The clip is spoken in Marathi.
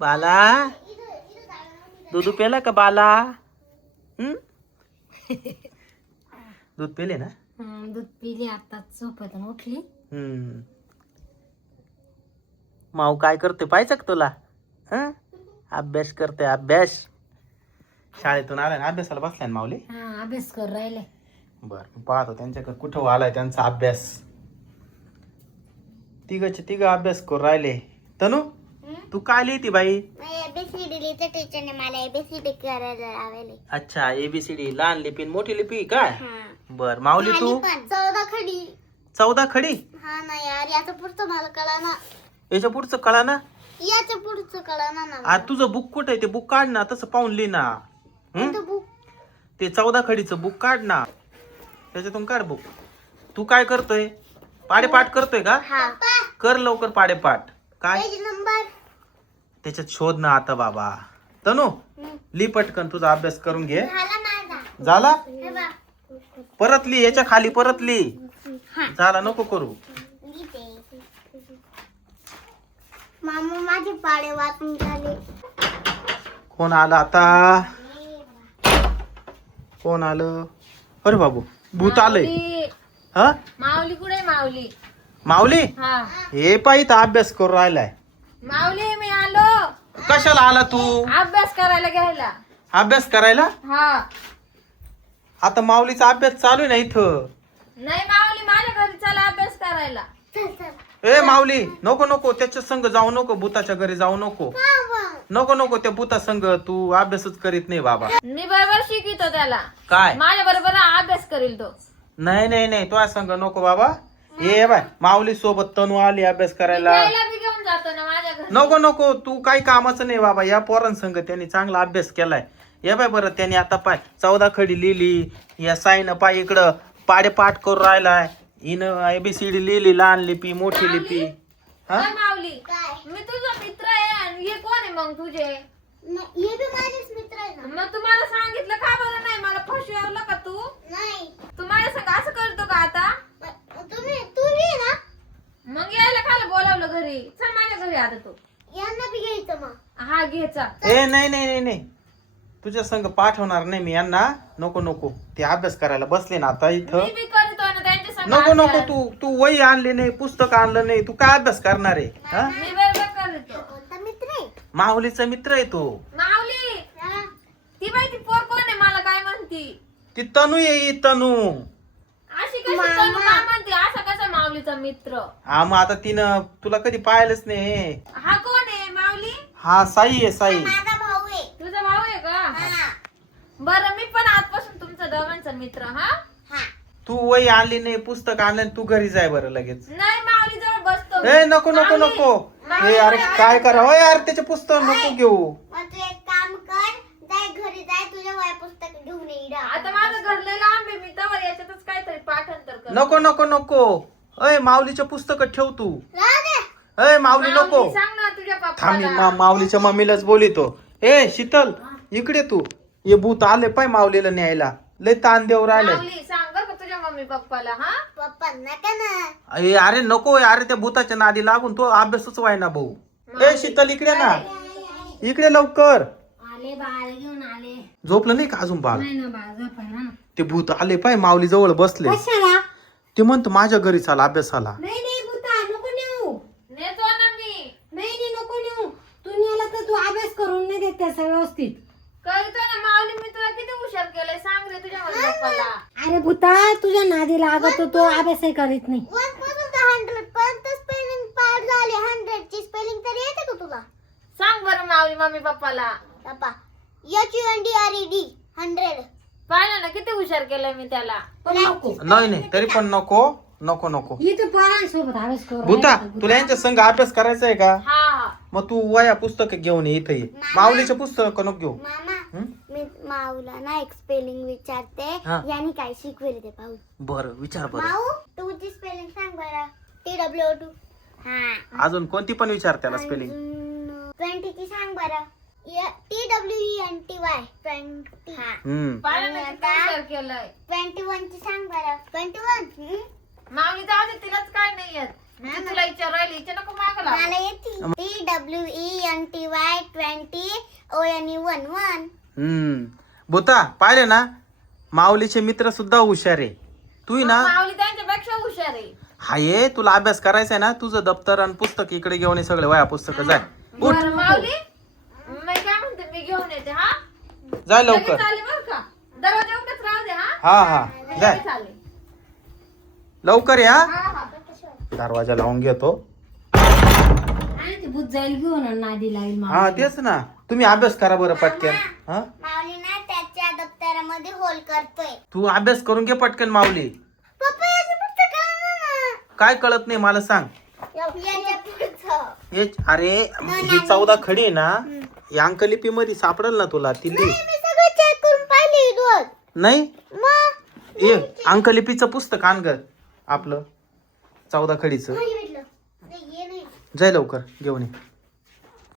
बाला दूध पेला का बाला? दूध पेले ना? दूध पिली आता झोपेतून उठली. माऊ काय करते पाहिजे का तुला? अभ्यास करते अभ्यास. शाळेतून आलाय ना, अभ्यासाला बसलाय ना माऊली? हा अभ्यास करून राहिले. बर पाहतो त्यांच्याकडे कुठं आलाय त्यांचा अभ्यास. तिघचे तिघ अभ्यास करून राहिले. तनू तू काय लिहिती बाई? एबीसीडी लिहिते टीचरने मला एबीसीडी करायला लावले. अच्छा एबीसीडी लहान लिपी मोठी लिपी काय? बर माऊली तू? 14 खडी. 14 खडी? हा ना यार, याचं पुढचं मला कळा ना. याच्या पुढचं कळा ना? याचं पुढचं कळा ना. आज तुझं बुक कुठे आहे? ते बुक काढ ना, तसं पाहून लिही ना. ते 14 खडीचं बुक काढ ना, त्याच्यातून काढ बुक. तू काय करतोय? पाडेपाठ करतोय का? कर लवकर पाडेपाठ. काय नंबर त्याच्यात शोध ना आता बाबा. तनू ली पटकन, तुझा अभ्यास करून घे. झाला? परत ली, याच्या खाली परत ली. झाला नको करू. मामा माझे पाडे वाचून झाले. कोण आलं आता? कोण आलं? अरे बाबू भूत आलंय. हा माऊली कुठे? माऊली माऊली हा हे पाहिजे तर अभ्यास करून राहिलाय. माऊली मी आलो. कशाला आला तू? अभ्यास करायला घ्यायला. अभ्यास करायला? हा आता माऊलीचा अभ्यास चालू आहे ना इथं. नाही माऊली माझ्या घरी चला अभ्यास करायला. ए माऊली नको नको, त्याच्या संग जाऊ नको, भूताच्या घरी जाऊ नको. नको नको, त्या भूता संग तू अभ्यासच करीत नाही बाबा. मी बरोबर शिकितो त्याला. काय? माझ्या बरोबर अभ्यास करील तो. नाही नाही नाही, तो संग नको बाबा. ये बाय माऊली सोबत तनू आली अभ्यास करायला. यायला बी घेऊन जातो ना माझ्या घरी. नको नको, तू काही कामाचं नाही बाबा. या पोरांसंग त्यांनी चांगला अभ्यास केलाय. या बाय बरं, त्यांनी आता पाय 14 खडी लिहिली. या साईनं पाय इकडं पाडे पाठ करून राहिलाय. हिनं एबीसीडी लिहिली, लहान लिपी मोठी लिपी. हा काय माऊली मी तुझा मित्र आहे आणि हे कोण आहे मग तुझे? हे बी माझेच मित्र आहे ना. मग तुम्हाला सांगितलं का बरं नाही? मला फसवलं का तू? नाही तुम्हाला सांग असं करतो का आता? तू बी ना. मग यायला खायला बोलावलं घरी. चल माझ्या घरी आता तू. यांना बी घ्यायचं मग. हा घ्यायचा. ए नाही नाही नाही नाही, तुझ्या संग पाठवणार नाही मी यांना. नको नको, ते अभ्यास करायला बसले ना आता इथं. मी बी करतो ना त्यांच्या संग नको नको, अभ्यास. तू वही आणली नाही, पुस्तक आणलं नाही, तू काय अभ्यास करणार आहे? हा मी बरोबर करतो. कोणता मित्र आहे? माऊलीचा मित्र आहे तो. माऊली हा. ती बाई ती पोर कोण आहे? मला काय म्हणती? ती तनू आहे तनू. अशी कशी तनु काय म्हणते? असा कसा माऊलीचा मित्र? हा मग आता तिनं तुला कधी पाहिलंच नाही. हा कोण आहे माऊली? हा साई आहे साई. माझा भाऊ आहे. तुझा भाऊ आहे का? हा. बरं मी पण आजपासून तुमचा दोघांचा मित्र. हा हा. तू वही आणली नाही, पुस्तक आणलं नाही, तू घरी जाय बरं लगेच. नाही माऊली जवळ बसतो. ए नको नको नको. हे अरे काय करा होय यार, त्याचे पुस्तक नको घेऊ. मग तू एक काम कर, जाय घरी जाय, तुझ्या वया पुस्तक घेऊन ये. आता माझं घर लय लांब आहे. मी तवर याच्यातच काहीतरी पाठांतर कर. नको नको नको. अय माऊलीचे पुस्तक ठेव तू. राहू दे. अय माऊली नको. सांग ना तुझ्या थांब, पप्पाला. माऊलीच्या मम्मीलाच बोलितो. ए शीतल इकडे तू. ये भूत आले पाय माऊलीला न्यायला. लय ताण देऊ राहिले. माऊली सांग बरं का तुझ्या मम्मी पप्पाला. हा पप्पा नका ना. अरे नको अरे, त्या भूताच्या नादी लागून तो अभ्यासच व्हायना भाऊ. ए शीतल इकडे ना, इकडे लवकर. आले बाळ घेऊन आले. झोपलं नाही का अजून बाळ? नाही ना बाळ झोपायला ना. ते भूत आले पाय माऊली जवळ बसले. कशाला? ते म्हणतो माझ्या घरी चाल अभ्यासाला. नाही नाही भूता नको नेऊ. नेतो ना मी. नाही नको नेऊ. तू नेला तर तू अभ्यास करून नाही देत त्याचा व्यवस्थित. करतो ना माऊली. मी तुला किती हुशार केलंय सांग रे तुझ्या मम्मी पप्पाला. अरे भूता तुझ्या नादी लागत तो अभ्यासही करीत नाही. 1 पासून तर 100 पर्यंत स्पेलिंग पाठ झाली. 100 ची स्पेलिंग तर येते का तुला? सांग बरं माऊली मम्मी पप्पाला. पप्पा HUNDRED 100. पाहिलं ना किती हुशार केलंय मी त्याला. नको नाही नाही तरी पण नको नको नको. इथं पोरांसोबत अभ्यास करू. भूता तुला यांच्या संग अभ्यास करायचा आहे का? हा मग तू वया पुस्तक घेऊन ये इथे ये. माऊलीचे पुस्तक नको घेऊ. मामा हं? मी माऊला ना एक स्पेलिंग विचारते. हा. यांनी काय शिकवेल ते पाहू. बरं विचार बरं. माऊ तुझी स्पेलिंग सांग बरं. TWO2. हा. अजून कोणती पण विचार त्याला स्पेलिंग. 20 ची सांग बरं. TWENTY 20. हा. पाहिलं ना किती हुशार केलंय. 21 ची सांग बरं. 21. माऊली जाऊ दे तिलाच काय नाही येत. मी तुला विचार राहिली. हिच्या नको मागला. मला येते. TWENTY 20 O आणि 1 1. भूता पाहिले ना, माऊलीचे मित्र सुद्धा हुशार आहे. तू ना माऊली त्यांच्यापेक्षा हुशार आहे. हाये, तुला अभ्यास करायचा आहे ना, तुझं दप्तर आणि पुस्तक इकडे घेऊन ये, सगळे वया पुस्तक जाय. उठ बरं माऊली, मी काय म्हणते, मी घेऊन येते. हा जाय लगेच लवकर. आले बरं का, दरवाजा उघडच राहू दे. हा हा मी जाय लगेच आले. लवकर या. हा हा दरवाजा लावून घेतो. आणि ते भूत जाईल घेऊन आणि नादी लागेल माऊली. हा तेच ना, तुम्ही अभ्यास करा बरं पटकन. हा माऊली ना त्याच्या दप्तरामध्ये होल करतोय. तू अभ्यास करून घे पटकन माऊली. पप्पा याचं पुस्तक आणा ना. काय कळत नाही मला सांग. याच्या पुढचं. हे अरे ही 14 खडी आहे ना, या अंकलिपी मध्ये सापडेल ना तुला, ती लिही. मी सगळं चेक करून पाहिली रोज. नाही मग ये अंकलिपीचं पुस्तक आण ग, आपलं 14 खडीचं. खाली भेटलं. नाही, ये नाही. जाय लवकर घेऊन ये.